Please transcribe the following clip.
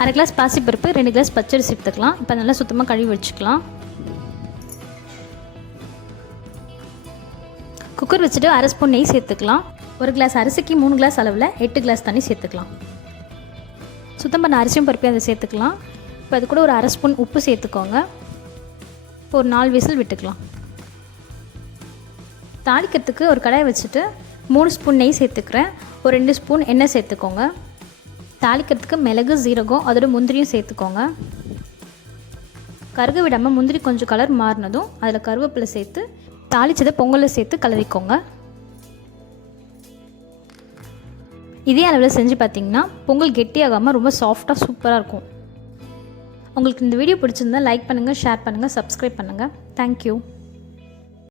1/2 class பாசிப்பருப்பு, 2 class பச்சரிசி எடுத்துக்கலாம். இப்போ நல்லா சுத்தமாக கழுவி வச்சுக்கலாம். குக்கர் வச்சுட்டு 1/2 ஸ்பூன் நெய் சேர்த்துக்கலாம். 1 கிளாஸ் அரிசிக்கு 3 கிளாஸ் அளவில் 8 கிளாஸ் தண்ணி சேர்த்துக்கலாம். சுத்தம் பண்ண அரிசியும் பருப்பையும் அதை சேர்த்துக்கலாம். இப்போ அது கூட ஒரு 1/2 ஸ்பூன் உப்பு சேர்த்துக்கோங்க. இப்போ ஒரு 4 விசில் விட்டுக்கலாம். தாளிக்கிறதுக்கு ஒரு கடாய் வச்சுட்டு 3 ஸ்பூன் நெய் சேர்த்துக்கிறேன். ஒரு 2 ஸ்பூன் எண்ணெய் சேர்த்துக்கோங்க. தாளிக்கிறதுக்கு மிளகு, சீரகம், அதோட முந்திரியும் சேர்த்துக்கோங்க. கருக விடாமல் முந்திரி கொஞ்சம் கலர் மாறினதும் அதில் கருவேப்பிலை சேர்த்து தாளிச்சதை பொங்கலில் சேர்த்து கலரிக்கோங்க. இதே அளவில் செஞ்சு பார்த்தீங்கன்னா பொங்கல் கெட்டியாகாமல் ரொம்ப சாஃப்டாக சூப்பராக இருக்கும். உங்களுக்கு இந்த வீடியோ பிடிச்சிருந்தா லைக் பண்ணுங்கள், ஷேர் பண்ணுங்கள், சப்ஸ்கிரைப் பண்ணுங்கள். தேங்க்யூ.